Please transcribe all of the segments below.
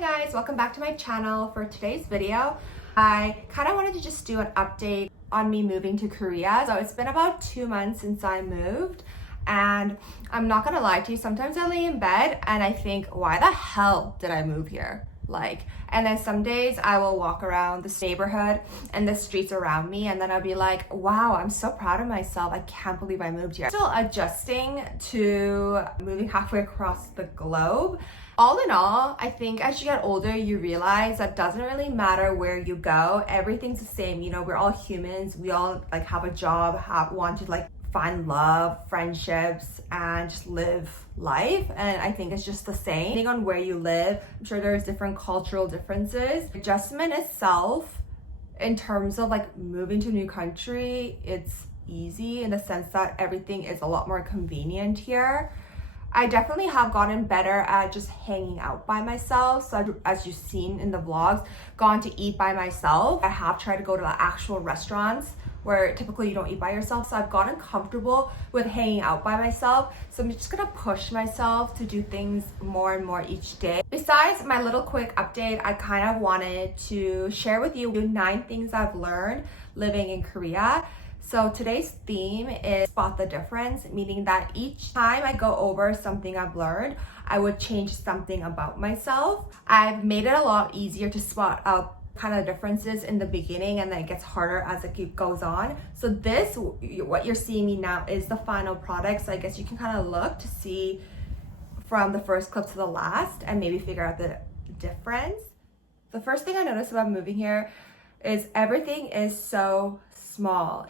Hi guys, welcome back to my channel. For today's video, I kind of wanted to just do an update on me moving to Korea. So it's been about 2 months since I moved, and I'm not gonna lie to you, sometimes I lay in bed and I think, why the hell did I move here? And then some days I will walk around this neighborhood and the streets around me, and then I'll be like, wow, I'm so proud of myself. I can't believe I moved here. Still adjusting to moving halfway across the globe. All in all, I think as you get older, you realize that doesn't really matter where you go. Everything's the same. You know, we're all humans. We all have a job, want to find love, friendships, and just live life. And I think it's just the same. Depending on where you live, I'm sure there's different cultural differences. Adjustment itself, in terms of moving to a new country, it's easy in the sense that everything is a lot more convenient here. I definitely have gotten better at just hanging out by myself. So as you've seen in the vlogs, gone to eat by myself. I have tried to go to the actual restaurants where typically you don't eat by yourself. So I've gotten comfortable with hanging out by myself. So I'm just gonna push myself to do things more and more each day. Besides my little quick update, I kind of wanted to share with you 9 things I've learned living in Korea. So today's theme is spot the difference, meaning that each time I go over something I've learned, I would change something about myself. I've made it a lot easier to spot out kind of differences in the beginning, and then it gets harder as it goes on. So this, what you're seeing me now, is the final product. So I guess you can kind of look to see from the first clip to the last and maybe figure out the difference. The first thing I noticed about moving here is everything is so small.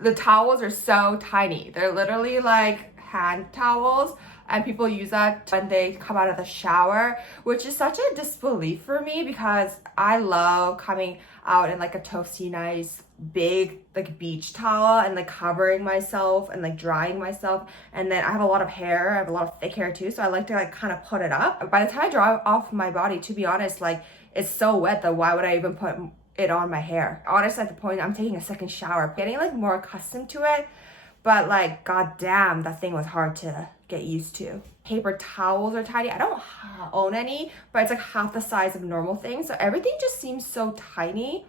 The towels are so tiny. They're literally like hand towels, and people use that when they come out of the shower, which is such a disbelief for me because I love coming out in a toasty, nice, big beach towel and covering myself and drying myself. And then I have a lot of hair. I have a lot of thick hair too, so I like to kind of put it up. By the time I dry off my body, to be honest, it's so wet that why would I even put it on my hair? Honestly, at the point I'm taking a second shower, getting more accustomed to it, but god damn, that thing was hard to get used to. Paper towels are tiny. I don't own any, but it's half the size of normal things, so everything just seems so tiny.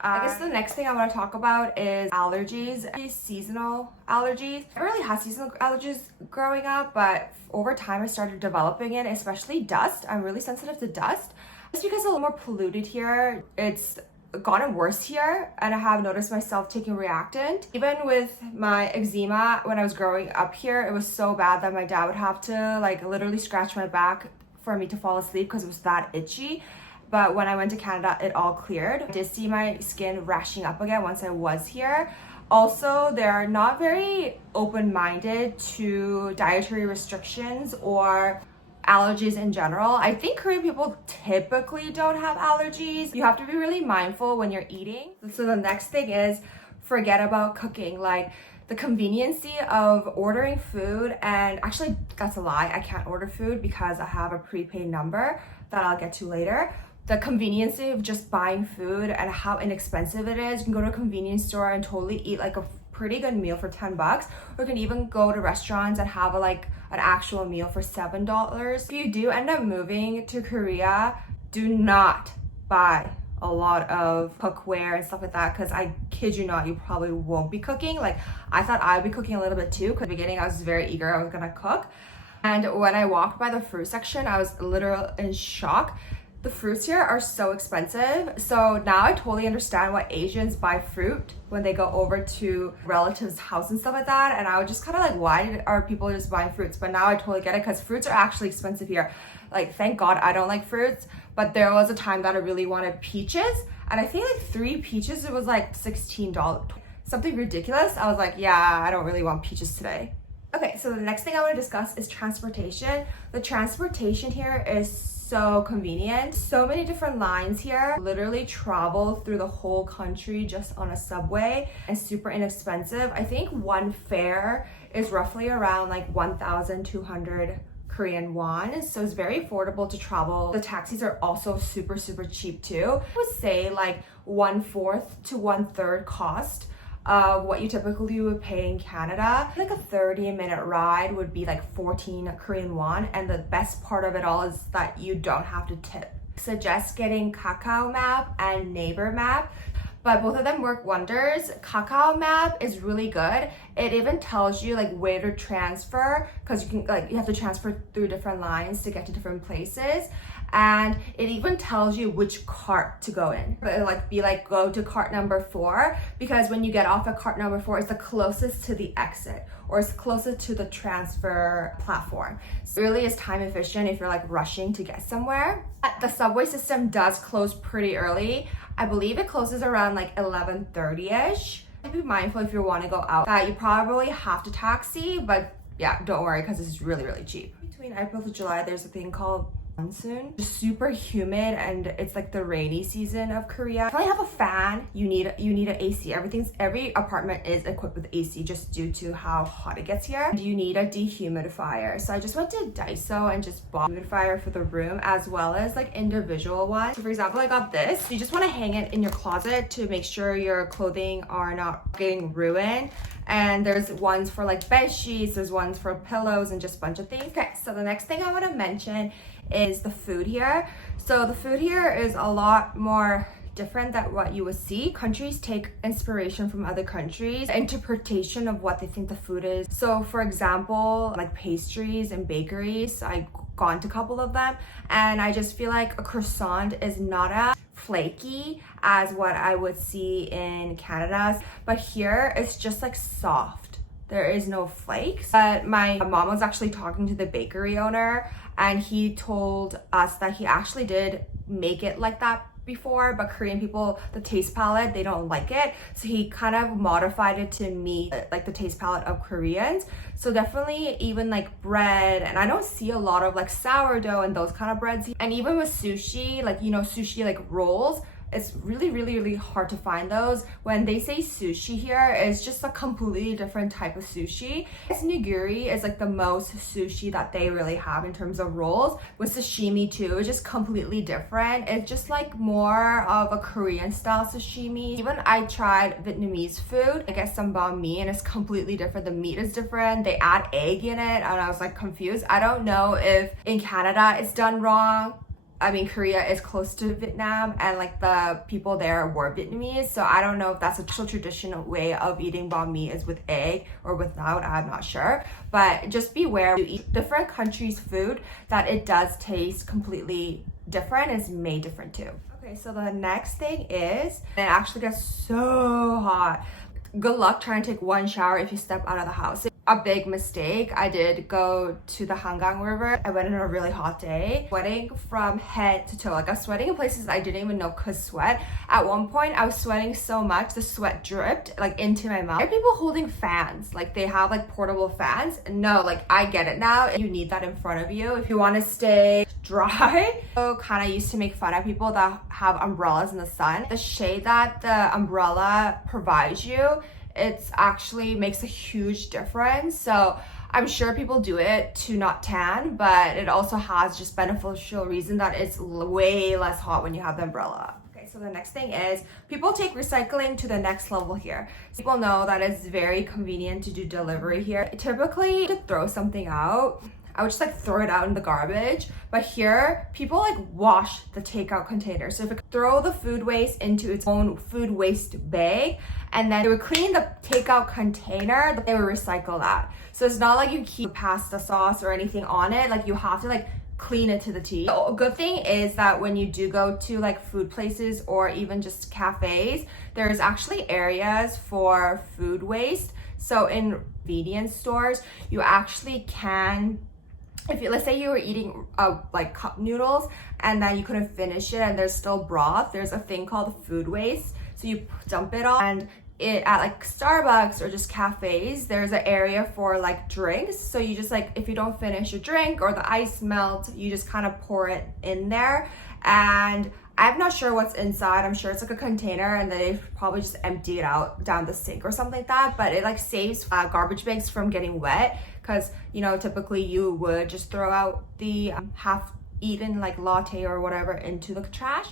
I guess the next thing I want to talk about is allergies. Seasonal allergies. I really had seasonal allergies growing up, but over time I started developing it, especially dust. I'm really sensitive to dust. Just because it's a little more polluted here, it's gotten worse here, and I have noticed myself taking reactant. Even with my eczema when I was growing up here, it was so bad that my dad would have to literally scratch my back for me to fall asleep because it was that itchy. But when I went to Canada, it all cleared. I did see my skin rashing up again once I was here. Also, they're not very open-minded to dietary restrictions or allergies in general. I think Korean people typically don't have allergies. You have to be really mindful when you're eating. So the next thing is forget about cooking. The conveniency of ordering food, and actually that's a lie, I can't order food because I have a prepaid number that I'll get to later. The conveniency of just buying food and how inexpensive it is. You can go to a convenience store and totally eat a pretty good meal for 10 bucks, or you can even go to restaurants and have an actual meal for $7. If you do end up moving to Korea, do not buy a lot of cookware and stuff like that, because I kid you not, you probably won't be cooking. I thought I would be cooking a little bit too, because at the beginning I was very eager, I was gonna cook. And when I walked by the fruit section, I was literally in shock. The fruits here are so expensive. So now I totally understand why Asians buy fruit when they go over to relatives' house and stuff like that. And I was just kind of why are people just buying fruits? But now I totally get it, because fruits are actually expensive here. Thank God I don't like fruits, but there was a time that I really wanted peaches. And I think 3 peaches, it was $16. Something ridiculous. I was yeah, I don't really want peaches today. Okay, so the next thing I want to discuss is transportation. The transportation here is so convenient. So many different lines here. Literally travel through the whole country just on a subway, and super inexpensive. I think one fare is roughly around 1,200 Korean won, so it's very affordable to travel. The taxis are also super cheap too. I would say 1/4 to 1/3 cost of what you typically would pay in Canada. A 30-minute ride would be 14 Korean won, and the best part of it all is that you don't have to tip. Suggest getting Kakao Map and Neighbor Map, but both of them work wonders. Kakao Map is really good. It even tells you like where to transfer, because you have to transfer through different lines to get to different places. And it even tells you which cart to go in. It'll go to cart number 4, because when you get off at cart number 4, it's the closest to the exit, or it's closest to the transfer platform. So it really is time efficient if you're like rushing to get somewhere. The subway system does close pretty early. I believe it closes around like 11:30ish. Be mindful if you want to go out that you probably have to taxi, but yeah, don't worry, because it's really, really cheap. Between April to July, there's a thing called monsoon. It's super humid, and it's like the rainy season of Korea. If you have a fan, you need an AC. Every apartment is equipped with AC just due to how hot it gets here. And you need a dehumidifier. So I just went to Daiso and just bought a humidifier for the room, as well as like individual ones. So for example, I got this. You just want to hang it in your closet to make sure your clothing are not getting ruined. And there's ones for like bed sheets, there's ones for pillows, and just a bunch of things. Okay, so the next thing I want to mention is the food here. So the food here is a lot more different than what you would see. Countries take inspiration from other countries, interpretation of what they think the food is. So for example, like pastries and bakeries, I've gone to a couple of them, and I just feel like a croissant is not as flaky as what I would see in Canada, but here it's just like soft. There is no flakes. But my mom was actually talking to the bakery owner, and he told us that he actually did make it like that before, but Korean people, the taste palette, they don't like it. So he kind of modified it to meet like the taste palette of Koreans. So definitely even like bread, and I don't see a lot of like sourdough and those kind of breads. And even with sushi, like, you know, sushi like rolls, it's really, really, really hard to find those. When they say sushi here, it's just a completely different type of sushi. Nigiri is like the most sushi that they really have in terms of rolls. With sashimi too, it's just completely different. It's just like more of a Korean style sashimi. Even I tried Vietnamese food. I get some banh mi, and it's completely different. The meat is different. They add egg in it, and I was like confused. I don't know if in Canada it's done wrong. I mean, Korea is close to Vietnam, and like the people there were Vietnamese, so I don't know if that's a traditional way of eating banh mi is with egg or without. I'm not sure, but just beware. You eat different countries' food, that it does taste completely different. It's made different too. Okay, so the next thing is, it actually gets so hot. Good luck trying to take one shower if you step out of the house. A big mistake. I did go to the Hangang River. I went on a really hot day, sweating from head to toe. Like I was sweating in places I didn't even know could sweat. At one point, I was sweating so much, the sweat dripped like into my mouth. There are people holding fans, like they have like portable fans. No, like I get it now. You need that in front of you if you want to stay dry. So kind of used to make fun of people that have umbrellas in the sun. The shade that the umbrella provides you, it's actually makes a huge difference. So I'm sure people do it to not tan, but it also has just beneficial reason that it's way less hot when you have the umbrella. Okay, so the next thing is people take recycling to the next level here. People know that it's very convenient to do delivery here. Typically, to throw something out, I would just like throw it out in the garbage. But here, people like wash the takeout container. So if you throw the food waste into its own food waste bag, and then they would clean the takeout container, they would recycle that. So it's not like you keep pasta sauce or anything on it. Like you have to like clean it to the teeth. The good thing is that when you do go to like food places or even just cafes, there's actually areas for food waste. So in convenience stores, you actually can, if you, let's say you were eating like cup noodles and then you couldn't finish it and there's still broth, there's a thing called food waste. So you dump it on, and it at like Starbucks or just cafes, there's an area for like drinks. So you just like, if you don't finish your drink or the ice melts, you just kind of pour it in there. And I'm not sure what's inside. I'm sure it's like a container, and they probably just empty it out down the sink or something like that. But it like saves garbage bags from getting wet, because you know typically you would just throw out the half-eaten like latte or whatever into the trash.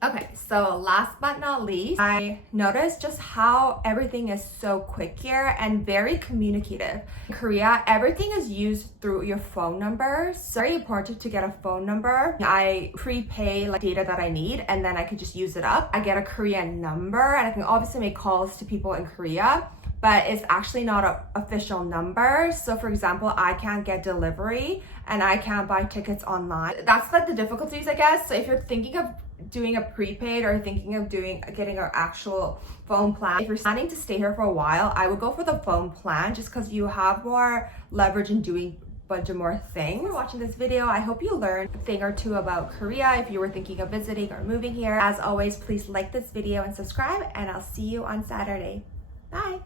Okay, so last but not least, I noticed just how everything is so quick here and very communicative. In Korea, everything is used through your phone number. So very important to get a phone number. I prepay like data that I need and then I can just use it up. I get a Korean number and I can obviously make calls to people in Korea, but it's actually not an official number. So for example, I can't get delivery and I can't buy tickets online. That's like the difficulties, I guess. So if you're thinking of doing a prepaid or thinking of getting an actual phone plan, if you're planning to stay here for a while, I would go for the phone plan just because you have more leverage in doing a bunch of more things. If you're watching this video, I hope you learned a thing or two about Korea if you were thinking of visiting or moving here. As always, please like this video and subscribe, and I'll see you on Saturday. Bye.